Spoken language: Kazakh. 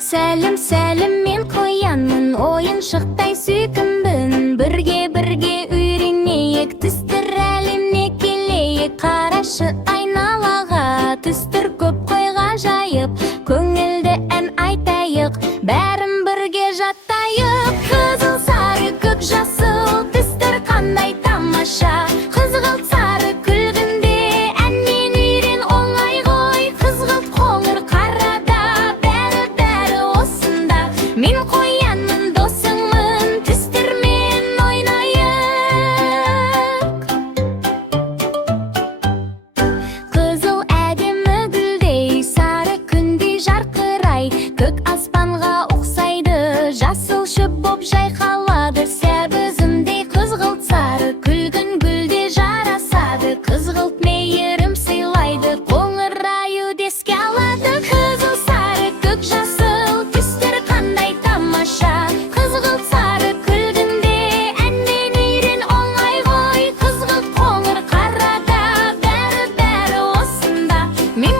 Сәлім, сәлім, мен қоянмын, ойыншықтай сүйкімбін. Бірге үйренейік, түстір әлемне келейік. Қарашы айналаға, түстір көп қойға жайып, көңілді ән айтайық, бәрін бірге жаттайық. Қызыл, сары, көк, жасыл, түстір қандай тамаша. Қызғылт, сары, күлгінде әннен үйрен, оңай ғой. Қызғылт, қоңыр, қарада, бәрі осында. Мен қоянмын, досыңмын, түстермен ойнайық. Қызыл әдемі гүлдей, сары күндей жарқырай, көк аспанға ұқсайды, жасыл шөп боп жайқалады. Сәбізімдей қызғылт, сары, күлгін гүлде жарасады. Қызғылт мейірім сыйлайды, қоңыр аюды еске алады. Қызыл, сары, көк, жасыл, түстер қандай тамаша. Қызғылт, сары, күлгінде әннен үйрен, оңай ғой. Қызғылт, қоңыр, қарада, бәрі осында. Мен